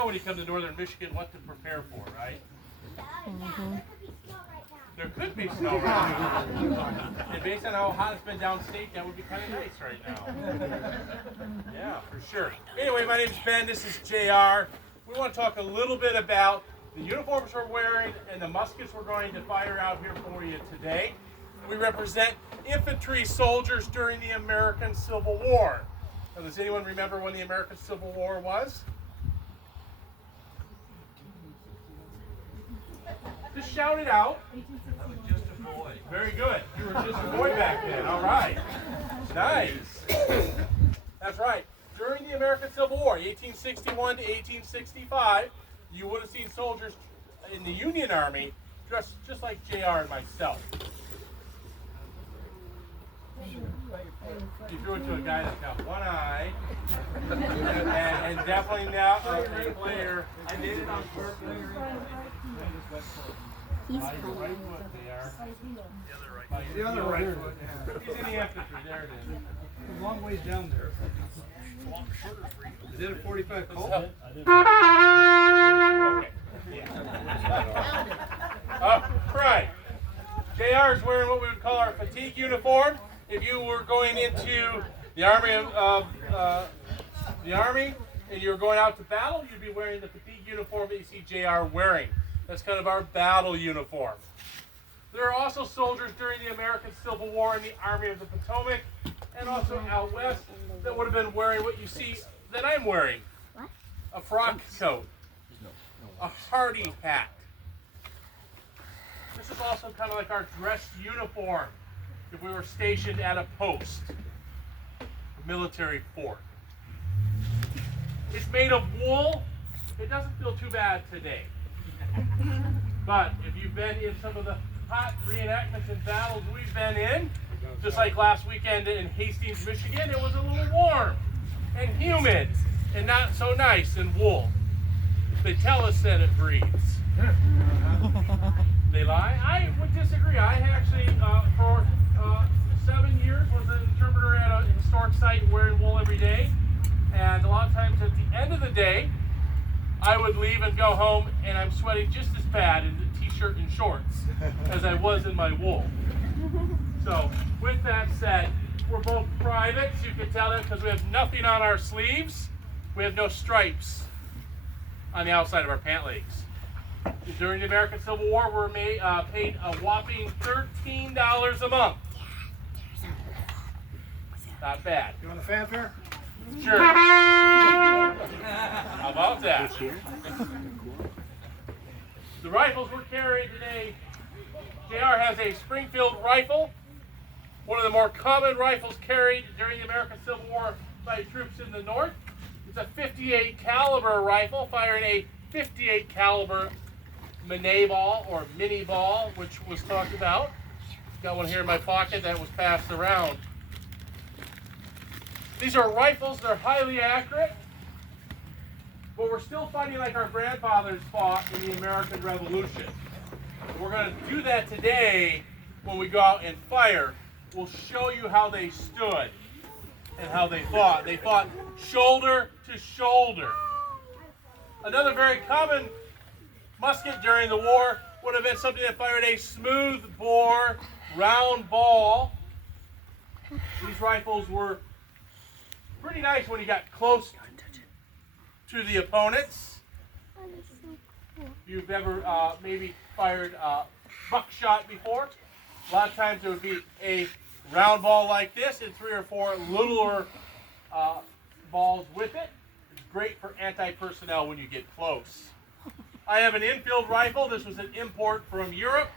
know when you come to northern Michigan what to prepare for, right? Mm-hmm. There could be snow right now. And based on how hot it's been downstate, that would be kind of nice right now. Yeah, for sure. Anyway, my name's Ben. This is JR. We want to talk a little bit about the uniforms we're wearing and the muskets we're going to fire out here for you today. We represent infantry soldiers during the American Civil War. Now, does anyone remember when the American Civil War was? Just shout it out. I was just a boy. Very good. You were just a boy back then. All right. Nice. That's right. During the American Civil War, 1861 to 1865, you would have seen soldiers in the Union Army dressed just like JR and myself. You threw it to a guy that's got one eye and definitely not a player. I did it on purpose. He's By your funny. right foot there. By The your other right right foot. foot. He's in the infantry. There it is. A long ways down there. Is it a 45 Colt? Okay. Yeah. All right. JR is wearing what we would call our fatigue uniform. If you were going into the army and you were going out to battle, you'd be wearing the fatigue uniform that you see JR wearing. That's kind of our battle uniform. There are also soldiers during the American Civil War in the Army of the Potomac and also out west that would have been wearing what you see that I'm wearing. What? A frock coat, a hardy hat. This is also kind of like our dress uniform if we were stationed at a post, a military fort. It's made of wool. It doesn't feel too bad today. But if you've been in some of the hot reenactments and battles we've been in, just like last weekend in Hastings, Michigan, it was a little warm and humid and not so nice in wool. They tell us that it breathes. They lie? I would disagree. I actually, for 7 years, was an interpreter at a historic site wearing wool every day. And a lot of times at the end of the day, I would leave and go home, and I'm sweating just as bad in the t-shirt and shorts as I was in my wool. So, with that said, we're both privates. You can tell that because we have nothing on our sleeves. We have no stripes on the outside of our pant legs. During the American Civil War, we were paid a whopping $13 a month. Not bad. You want a fanfare? Sure. How about that? The rifles we're carrying today, JR has a Springfield rifle, one of the more common rifles carried during the American Civil War by troops in the North. It's a 58 caliber rifle firing a 58 caliber Minet ball or mini ball, which was talked about. Got one here in my pocket that was passed around. These are rifles, they're highly accurate, but we're still fighting like our grandfathers fought in the American Revolution. We're going to do that today when we go out and fire. We'll show you how they stood and how they fought. They fought shoulder to shoulder. Another very common musket during the war would have been something that fired a smooth bore round ball. These rifles were pretty nice when you got close to the opponents. If you've ever maybe fired buckshot before, a lot of times there would be a round ball like this and 3 or 4 littler balls with it. It's great for anti-personnel when you get close. I have an infield rifle. This was an import from Europe.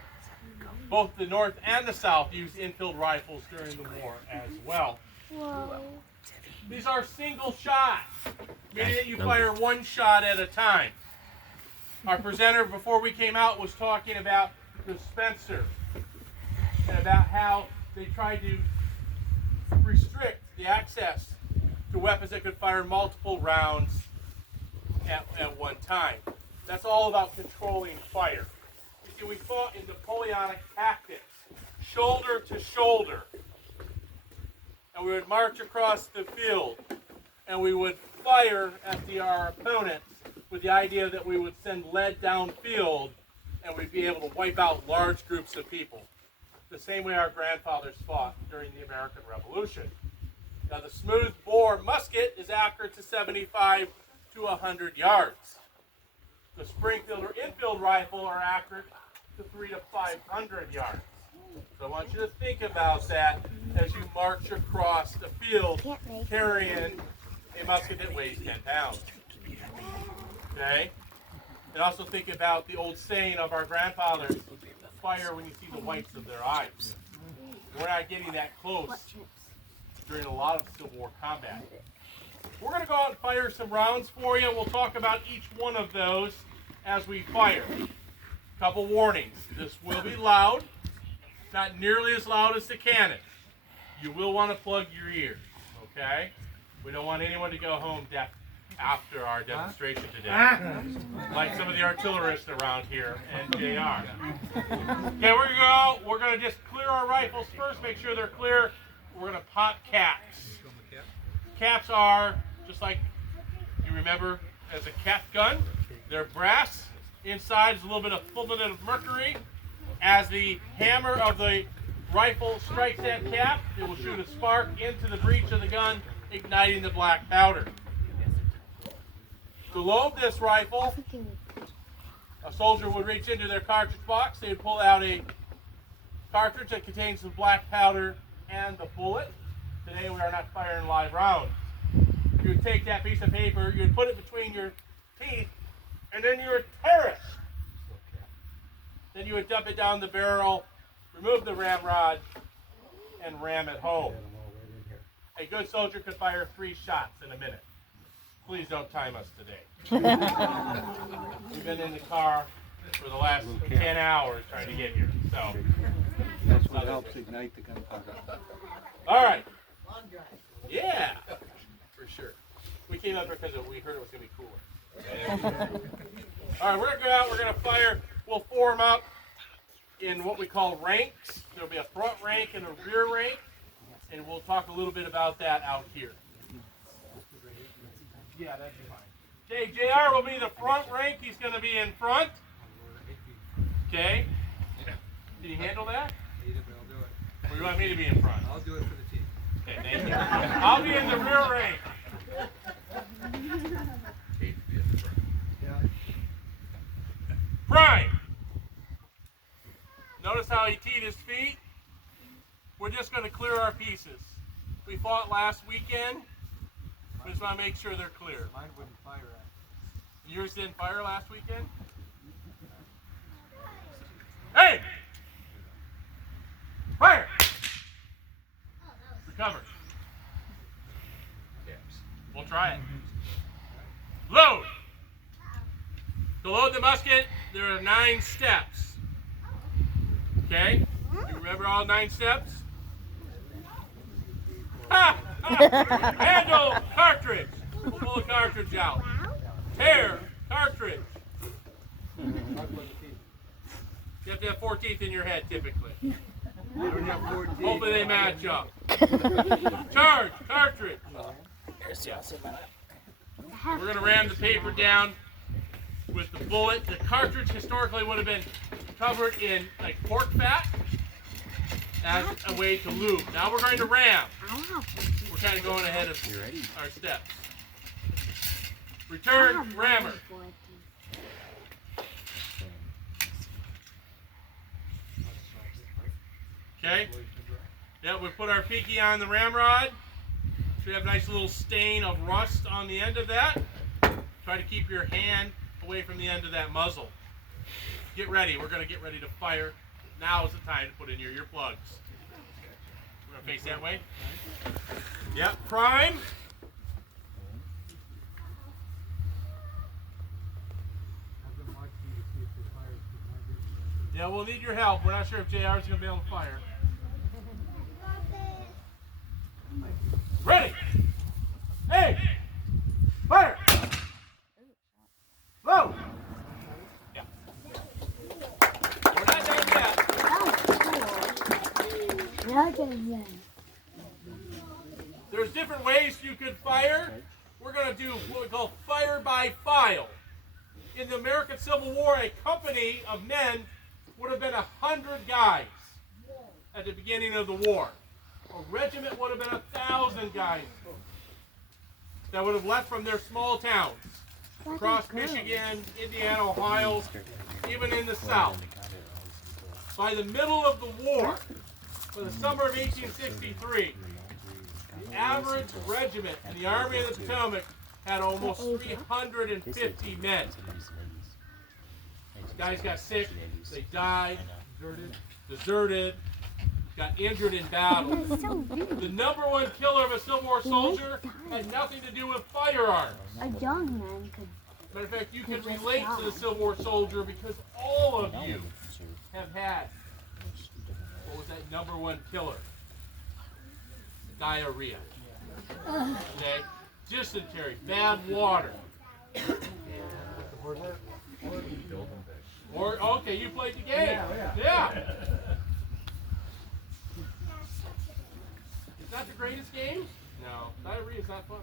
Both the North and the South used infield rifles during the war as well. Whoa. These are single shots, meaning that you fire one shot at a time. Our presenter before we came out was talking about the Spencer and about how they tried to restrict the access to weapons that could fire multiple rounds at one time. That's all about controlling fire. You see, we fought in Napoleonic tactics, shoulder to shoulder. And we would march across the field, and we would fire at our opponents with the idea that we would send lead downfield and we'd be able to wipe out large groups of people. The same way our grandfathers fought during the American Revolution. Now the smooth bore musket is accurate to 75 to 100 yards. The Springfield or infield rifle are accurate to 300 to 500 yards. So I want you to think about that as you march across the field carrying a musket that weighs 10 pounds. Okay? And also think about the old saying of our grandfathers, fire when you see the whites of their eyes. We're not getting that close during a lot of Civil War combat. We're going to go out and fire some rounds for you. We'll talk about each one of those as we fire. Couple warnings. This will be loud. Not nearly as loud as the cannon. You will want to plug your ears, okay? We don't want anyone to go home deaf after our demonstration today. Like some of the artillerists around here and JR. Okay, we're going to just clear our rifles first, make sure they're clear. We're going to pop caps. Caps are, just like you remember as a cap gun, they're brass. Inside is a little bit of fulminate of mercury. As the hammer of the rifle strikes that cap, it will shoot a spark into the breech of the gun, igniting the black powder. To load this rifle, a soldier would reach into their cartridge box. They would pull out a cartridge that contains the black powder and the bullet. Today we are not firing live rounds. You would take that piece of paper, you would put it between your teeth, and then you would tear it. Then you would dump it down the barrel, remove the ramrod, and ram it home. A good soldier could fire 3 shots in a minute. Please don't time us today. We've been in the car for the last 10 hours trying to get here. So That's what helps ignite the gunpowder. all right. Yeah, for sure. We came up here because we heard it was going to be cooler. All right, we're going to go out. We're going to fire. We'll form up in what we call ranks. There'll be a front rank and a rear rank, and we'll talk a little bit about that out here. Yeah, that'd be fine. Okay, JR will be the front rank. He's going to be in front. Okay. Can you handle that? Or do you want me to be in front? I'll do it for the team. Okay, thank you. I'll be in the rear rank. Prime. Notice how he teed his feet. We're just going to clear our pieces. We fought last weekend. We just want to make sure they're clear. Mine wouldn't fire at. Yours didn't fire last weekend? Hey! Fire! Recover. We'll try it. Load! To load the musket, there are 9 steps. Okay? You remember all 9 steps? Ha! Ha! Handle cartridge. We'll pull the cartridge out. Tear cartridge. You have to have 4 teeth in your head typically. I don't have 4 teeth. Hopefully they match up. Charge cartridge. We're going to ram the paper down with the bullet. The cartridge historically would have been covered in like pork fat as a way to lube. Now we're going to ram. We're kind of going ahead of our steps. Return rammer. Okay. Yeah, we put our pinky on the ramrod. So we have a nice little stain of rust on the end of that. Try to keep your hand away from the end of that muzzle. Get ready. We're going to get ready to fire. Now is the time to put in your earplugs. We're going to face that way. Yep. Prime. Yeah, we'll need your help. We're not sure if JR is going to be able to fire. Ready. Hey. Fire. Load. Yeah. We're not done yet. There's different ways you could fire. We're going to do what we call fire by file. in the American Civil War, a company of men would have been 100 guys at the beginning of the war. A regiment would have been 1,000 guys that would have left from their small towns across Michigan, Indiana, Ohio, even in the South. By the middle of the war, by the summer of 1863, the average regiment in the Army of the Potomac had almost 350 men. Guys got sick, they died, deserted, got injured in battle. The number one killer of a Civil War soldier had nothing to do with firearms. A young man could. Matter of fact, you can relate to the Civil War soldier because all of you have had, what was that number one killer? Diarrhea. Okay? Dysentery, bad water. Or, okay, you played the game. Yeah. Is that the greatest game? No, diarrhea is not fun.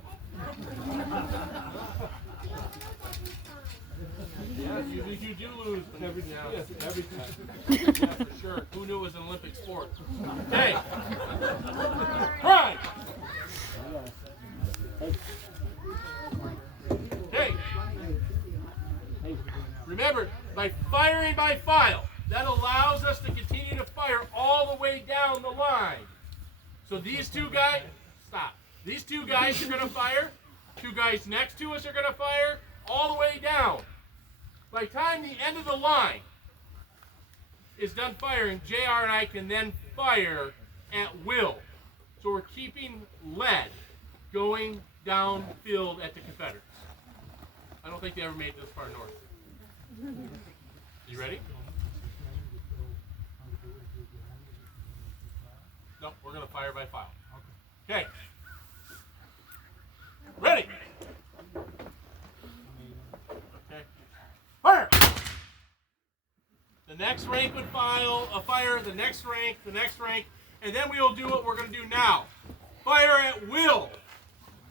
Yeah, you do lose everything. Yes, everything. Yeah, for sure. Who knew it was an Olympic sport? Okay. Right. Hey. Remember, by firing by file, that allows us to continue to fire all the way down the line. So these two guys, stop. These two guys are going to fire. Two guys next to us are going to fire all the way down. By the time the end of the line is done firing, JR and I can then fire at will. So we're keeping lead going downfield at the Confederates. I don't think they ever made it this far north. You ready? No, we're going to fire by file. Okay. Ready? Okay. Fire! The next rank would fire, the next rank, and then we will do what we're going to do now. Fire at will.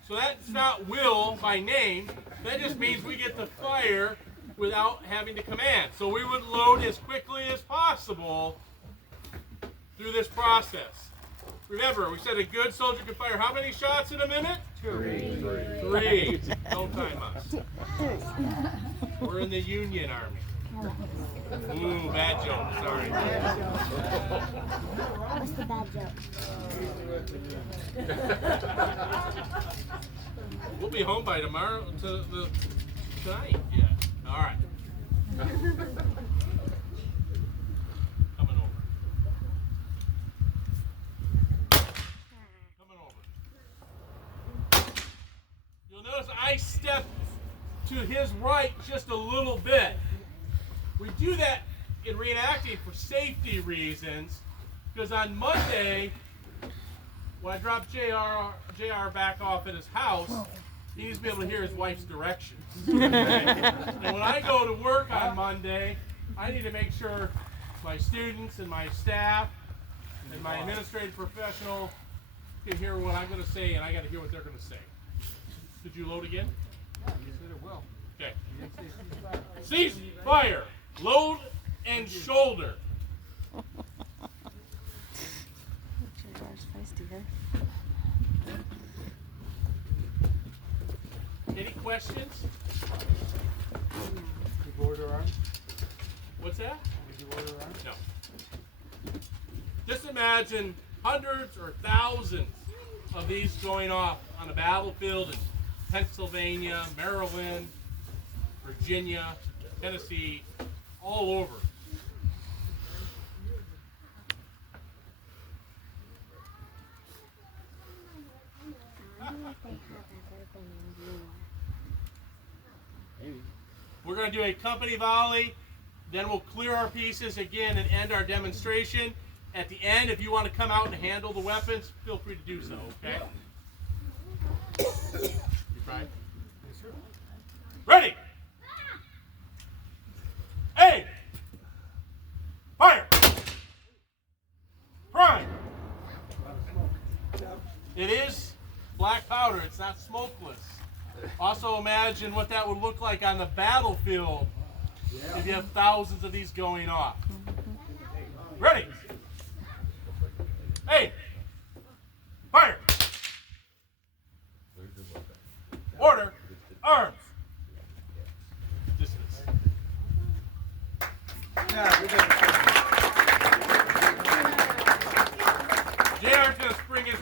So that's not will by name. That just means we get to fire without having to command. So we would load as quickly as possible through this process. Remember, we said a good soldier can fire how many shots in a minute? Three. Don't time us. We're in the Union Army. Ooh, bad joke. Sorry. What's the bad joke? We'll be home by tomorrow tonight. Yeah. All right. Coming over. You'll notice I step to his right just a little bit. We do that in reenacting for safety reasons, because on Monday, when I drop JR back off at his house, he needs to be able to hear his wife's directions. And when I go to work on Monday, I need to make sure my students and my staff and my administrative professional can hear what I'm going to say, and I got to hear what they're going to say. Did you load again? You said it will. Okay. Cease fire. Load and shoulder. Any questions? Did you order arms? What's that? Did you order arms? No. Just imagine hundreds or thousands of these going off on a battlefield in Pennsylvania, Maryland, Virginia, Tennessee, all over. We're going to do a company volley, then we'll clear our pieces again and end our demonstration. At the end, if you want to come out and handle the weapons, feel free to do so, okay? You trying? Yes, sir. Ready! Aim! Fire! Prime! It is black powder, it's not smokeless. Also imagine what that would look like on the battlefield if you have thousands of these going off. Ready? Hey! Fire! Order! Arms! Distance. JR's gonna spring his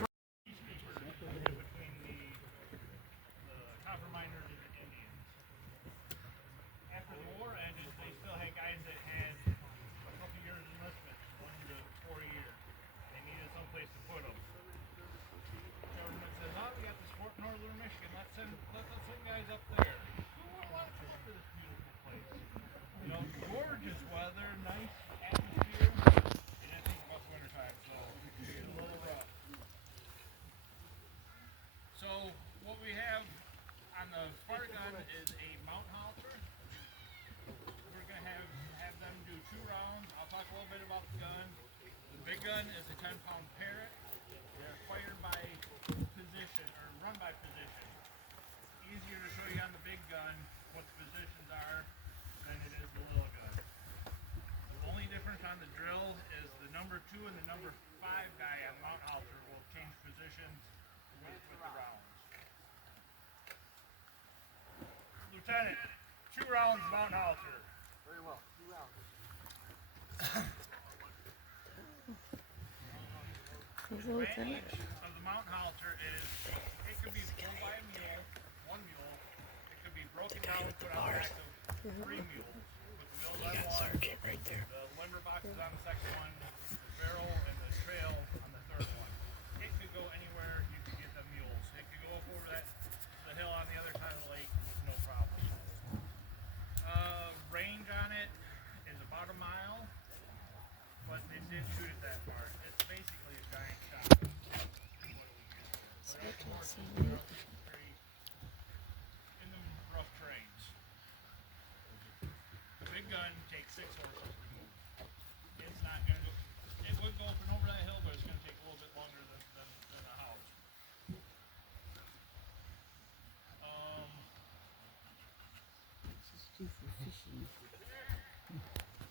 After the war ended, they still had guys that had a couple years enlistment, 1 to 4 years. They needed someplace to put them. The government says, "Oh, we got this Fort Northern Michigan. Let's send guys up there." Who would want to come up to this beautiful place? You know, gorgeous weather, nice atmosphere. And I think about the wintertime, so it's a little rough. So what we have on the fire gun is a mount halter. We're going to have them do 2 rounds. I'll talk a little bit about the gun. The big gun is a 10-pound Parrot. They're fired by position, or run by position. Easier to show you on the big gun what the positions are than it is the little gun. The only difference on the drill is the number 2 and the number 5 guy on mount halter will change positions with the rounds. Lieutenant, 2 rounds mount halter. Very well. 2 rounds. The advantage of the mount halter is it could be pulled by a mule, 1 mule. It could be broken down and put on the back of 3 mules. With the wheels on 1, right there. the limber boxes on the second one, the barrel and the trail on the third one. It could go anywhere you could get the mules. It could go up over the hill on the other side of the lake with no problem. Range on it is about a mile, but they didn't shoot it that far. It's basically a giant shotgun. In the rough terrains. The big gun takes 6 horses to move. It's not going to go. It would go up and over that hill, but it's going to take a little bit longer than a house.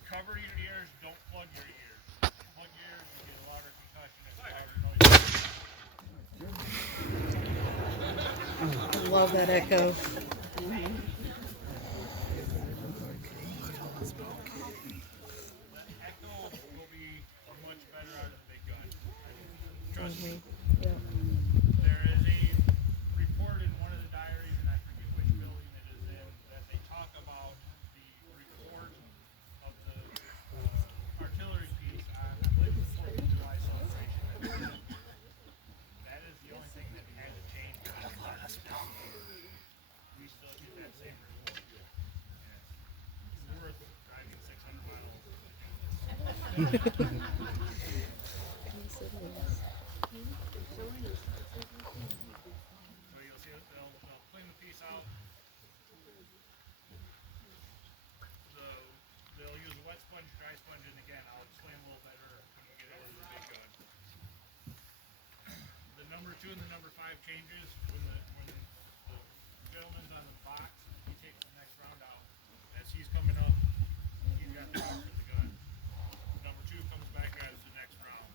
Cover your ears, don't plug your ears. Plug your ears, you get a louder concussion. It's louder noise. I love that echo. The echo will be much better out of the big gun. Trust me. Yeah. There is a report in one of the diaries, and I forget which building it is in, that they talk about the report of the artillery piece on, I believe, the 4th of July celebration. That is the only thing that had to change. We still get that same report. It's worth driving 600 miles. So you'll see that they'll clean the piece out. They'll use a wet sponge, dry sponge, and again, I'll explain a little better when we get into the big gun. The number 2 and the number 5 changes when the gentleman's on the box. He takes the next round out. As he's coming up, he's got the round for the gun. Number 2 comes back out as the next round.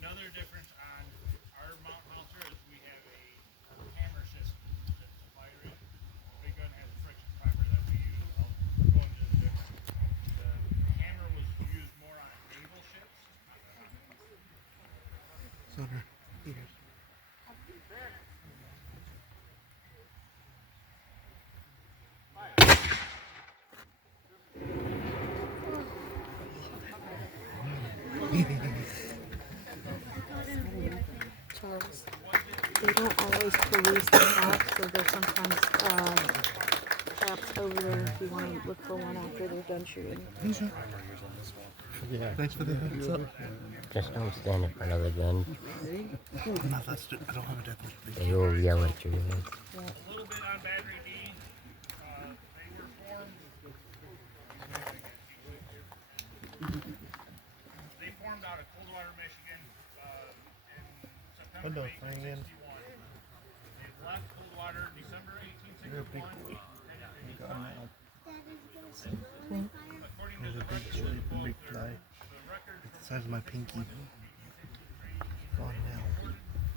Another difference on our mount halter is we have a hammer system that's firing. The big gun has a friction primer that we use. I'll go into the difference. The hammer was used more on naval ships. Charles, they don't always police the traps, so there's sometimes traps over there if you want to look for one after they're done shooting. Yeah. Thanks for the heads up. Just don't stand in front of the gun. I don't have a death wish, please. They will yell at you. A little bit on battery D. window frame in. They left Coldwater December You're a big 1861. boy. You got him now. According to There's the a big, records of really the boat, big fly. the records It's the size of my pinky. Gone now.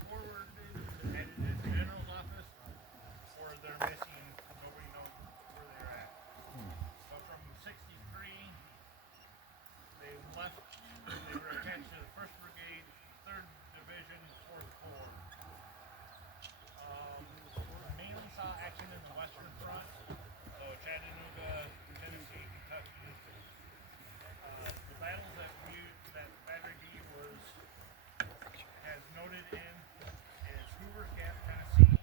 forwarded at the general's office, or they're missing. Nobody knows where they're at. So from 63, they left. They were attached to the 1st Brigade, 3rd Division, 4th Corps. Mainly saw action in the Western Front, so Chattanooga, Tennessee, Kentucky. The battles that Battery D has noted in is Hoover's Gap, Tennessee,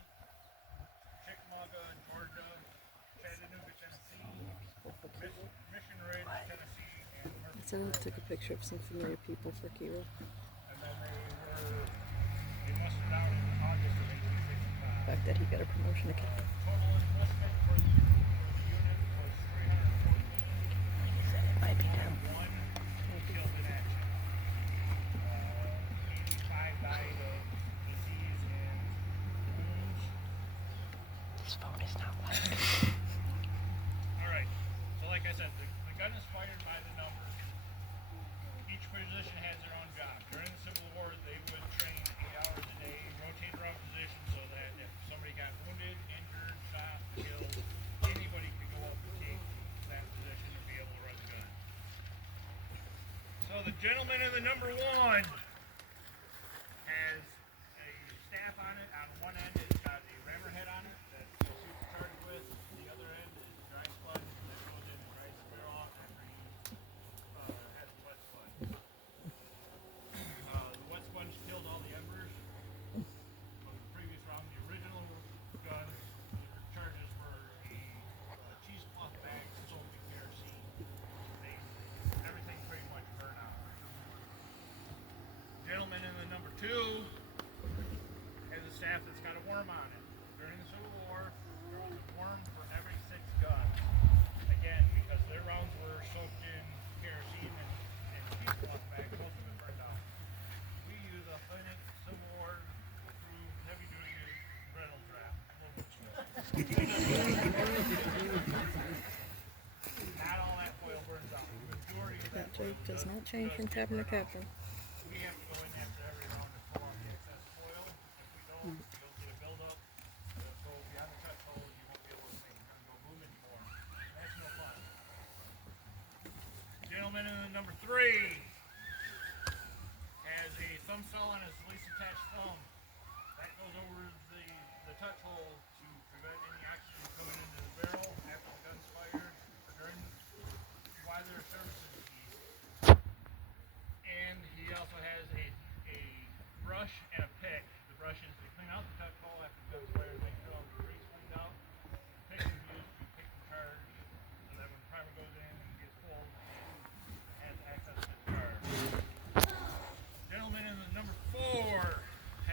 Chickamauga, Georgia, Chattanooga, Tennessee, Mission Ridge, Tennessee, and Murphy. So I took a picture of some familiar people for Kira. And then they mustered out in August of 1865. The fact that he got a promotion to captain. Total enlistment for the unit was 314. Might be down. One killed in action. 85 died of disease and wounds. This phone is not working. Alright, so like I said, the gun is fired by the numbers. Each position has their own job. During the Civil War, they would train 8 hours a day, rotate around positions so that if somebody got wounded, injured, shot, killed, anybody could go up and take that position and be able to run the gun. So the gentleman in the number 1 has a staff on it. On one end it's got a rammer head on it that he shoots the target with. The other end is dry sponge that goes in and dries the barrel off after he has the wet sponge. The wet sponge kills all the embers. From the previous round, the original gun, the charges were a cheesecloth bag soaked in kerosene. Everything pretty much burned out. Gentleman in the number 2 has a staff that's got a worm on it. During the Civil War, there was a worm for every 6 guns. Again, because their rounds were soaked in kerosene and cheesecloth bags, most of it burned out. We use authentic Civil War approved heavy duty Reynolds wrap. Not all that foil burns out. The majority of That that foil joke does not does change from get captain to burned out. captain. We have to go in after every round and pull off the excess foil. If we don't, you'll get a buildup. It'll go beyond the touch hole. You won't be able to make the gun go boom anymore. That's no fun. Gentleman in the number 3 has a thumb cell on his least attached thumb. That goes over the touch hole to prevent any oxygen coming into the barrel after the gun's fired or during while they're servicing the piece. And he also has a brush and a pick. The brush is to clean out the touch hole after the gun's fired, make sure all the debris is cleaned out. The pick is used to pick the charge so that when the primer goes in and gets full, it has access to the charge. Gentleman in the number 4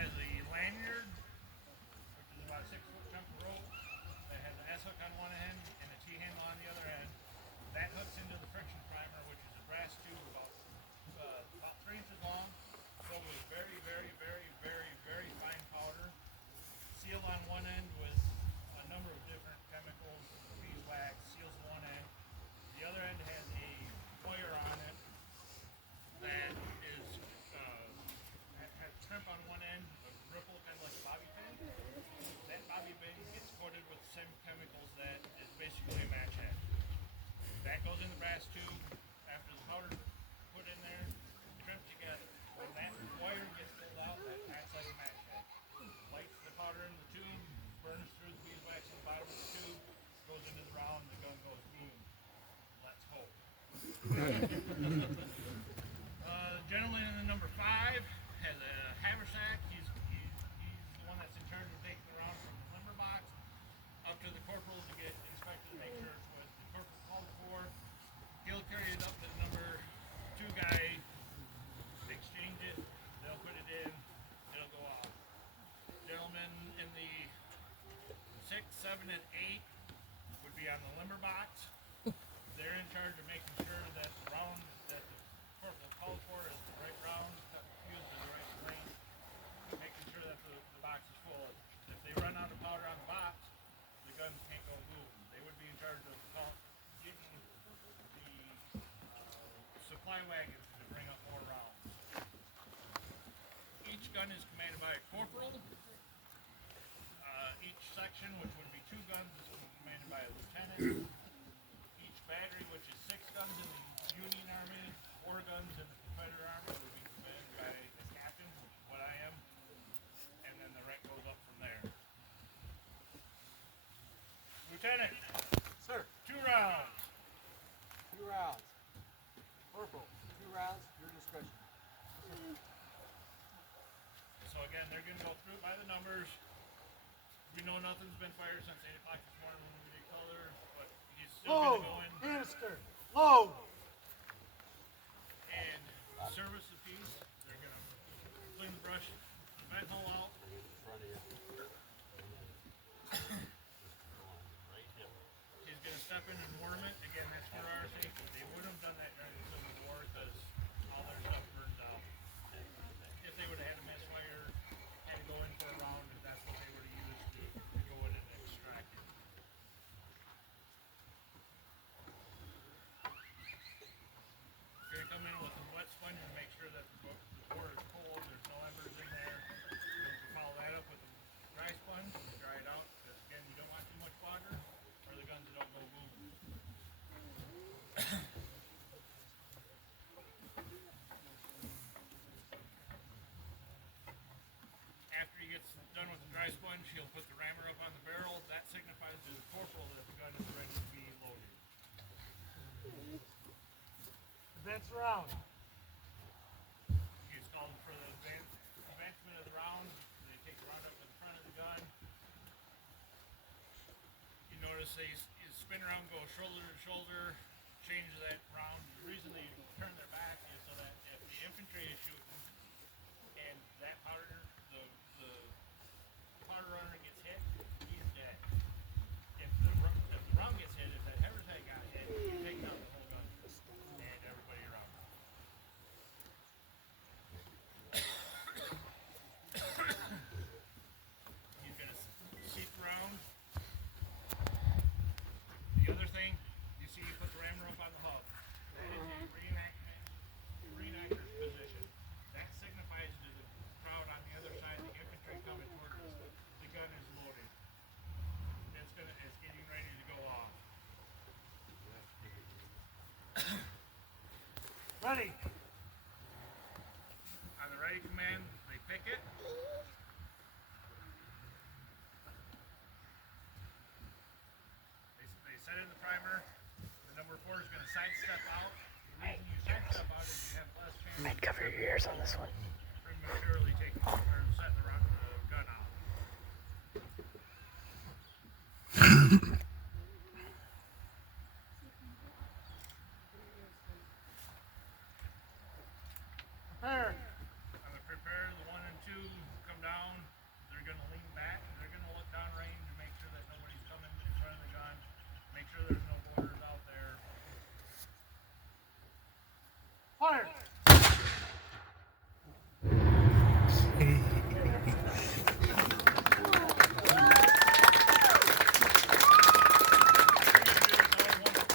has a lanyard, which is about a 6-foot chunk of rope that has an S-hook on one end and a T-handle on the other end. That hooks into the friction primer, which is a brass tube about 3 inches long, filled with very, very, very, very, very fine powder. Sealed on one end with a number of different chemicals. Beeswax seals one end. The other end has a wire on it that is has crimp on one end, a ripple kind of like a bobby pin. That bobby pin gets coated with the same chemicals that is basically a match head. That goes in the brass tube after the powder put in there, crimped together. When that wire gets pulled out, that acts like a match head. Lights the powder in the tube, burns through the beeswax on the bottom of the tube, goes into the round, the gun goes boom. Let's hope. Gentleman in the number 5 has a haversack. He's the one that's in charge of taking the round from the limber box up to the corporal to get inspected to make sure it's what the corporal called for. He'll carry it up to the number 2 guy, exchange it, they'll put it in, it'll go off. Gentlemen in the 6, 7, and 8 would be on the limber box. They're in charge of making sure that the round that the corporal called for is the right round, used in the right range gun is commanded by a corporal. Each section, which would be 2 guns, is commanded by a lieutenant. Each battery, which is 6 guns in the Union Army, 4 guns in the Confederate Army, would be commanded by a captain, which is what I am. And then the rank goes up from there. Lieutenant. Sir. 2 rounds. 2 rounds. Corporal, 2 rounds, your discretion. So again, they're going to go through it by the numbers. We know nothing's been fired since 8 o'clock this morning when we did color, but he's still going to go in. Canister, load. And service the piece. They're going to clean the brush, the vent hole out. He's going to step in and worm it. Again, that's for our safety. They wouldn't have done that during the Civil War because all their stuff burned out. If they would have had a misfire, had to go in for a round, that's what they would have used to go in and extract it. You're going to come in with a wet sponge and make sure that the board is cold, there's no embers in there. You follow that up with a dry sponge and dry it out, because again, you don't want too much water or the guns don't go boom. After he gets done with the dry sponge, he'll put the rammer up on the barrel. That signifies to the corporal that the gun is ready to be loaded. Advance round. He's called for the advancement of the round. They take the round up to the front of the gun. You notice they spin around, go shoulder to shoulder, change that round. The reason they turn their back is so that if the infantry is shooting and that powder, the powder runner gets hit, he's dead. If the round gets hit, if that haversack got hit, you take down the whole gun and everybody around. He's gonna seat the round. The other thing, you see, you put the rammer up on the hub. That is a reenactor's position. That signifies to the crowd on the other side, the infantry coming toward us, the gun is loaded. It's getting ready to go off. Ready. On the ready command, they pick it. They set in the primer. The number 4 is going to sidestep out. The reason you sidestep out is you have less chance Might cover your ears on this one. prematurely taking or setting the gun out. Prepare. On the prepare, the 1 and 2 come down. They're going to lean back. They're going to look down range and make sure that nobody's coming in front of the gun. Make sure there's no borders out there. Fire.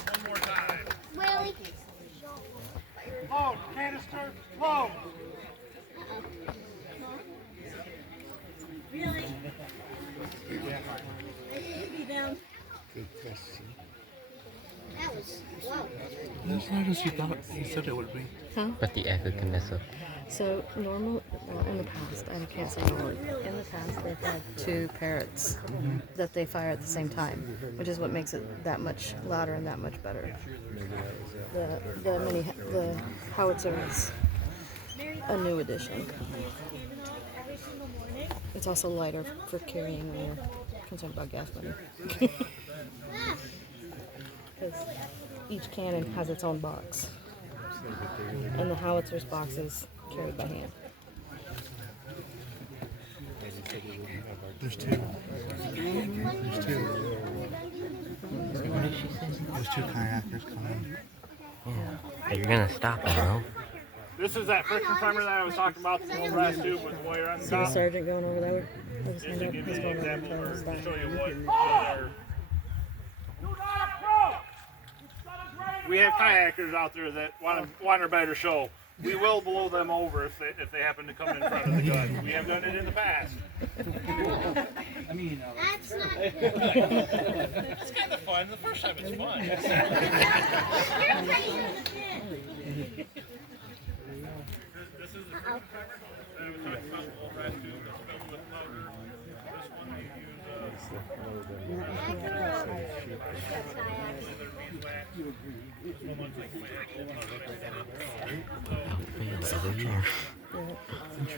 One more time. Willie. Load. Canister, load. Really? Be down. Good question. That was whoa. That's not as you thought you said it would be. But the echo can mess up. So well, in the past, I can't say normally, in the past they've had 2 parrots that they fire at the same time, which is what makes it that much louder and that much better. The howitzer is a new addition. It's also lighter for carrying when you're concerned about gas money. Because each cannon has its own box. And the howitzer's box is carried by hand. There's 2. There's 2. What did she say? There's 2 kayakers coming. Yeah. You're gonna stop them, though. This is that friction primer that I was talking about, the old brass tube with the wire on the See the top. sergeant going over there? With his Just hand to up, give you he's the going over example, to or stop. to show you what they're. We have kayakers out there that want a better show. we will blow them over if they happen to come in front of the gun. We have done it in the past. I mean, That's not good. It's kind of fun. The first time it's fun. You're playing with the pin. This is the first cover that I was talking about the old rat tube that's filled with powder. This one they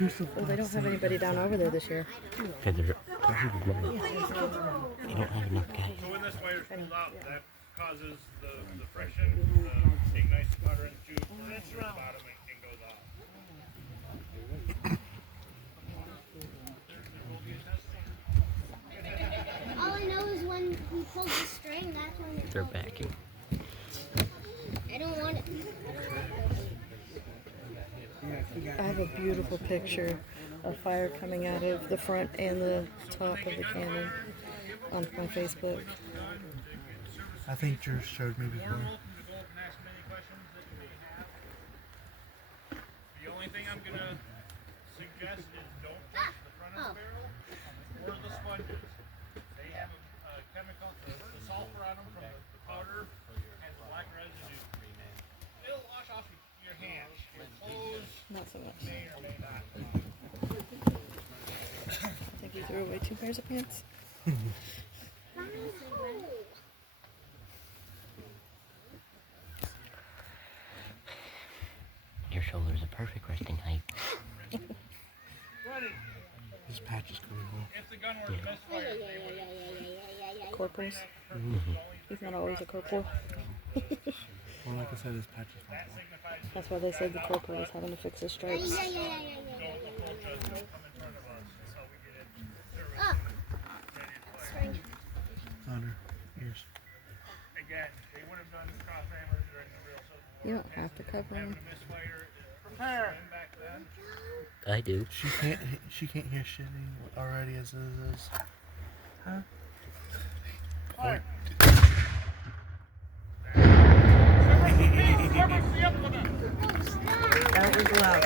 use Well, they don't have anybody down over there this year. Because they're you don't have enough guys. So when this wire's pulled out, that causes the friction, the ignite sputter in the tube, hits the bottom and goes off. All I know is when we pulled the string, that's when it They're fell. backing. I don't want it. I have a beautiful picture of fire coming out of the front and the top of the cannon on my Facebook. I think Drew showed me before. The only thing I'm gonna suggest is don't touch the front of the barrel or the sponges. They have a chemical, the sulfur on them from the powder and the black residue. It'll wash off your hands. Your clothes Not so much. may or may not. I think you threw away 2 pairs of pants. Your shoulders are perfect resting height. This patch is pretty cool. If the gun were to misfire, Corporals. He's not always a corporal. Well, like I said, this patch is fun. That's why they said the corporal was having to fix his stripes. don't approach us, don't come in front of us. That's how we get it. They're Oh, ready to fire. On her ears. Again, they would have done cross rammers during the real Civil War. You don't have to cover Having him. a misfire is back then. I do. She can't hear shit already as it is. Huh? Fire. That was loud.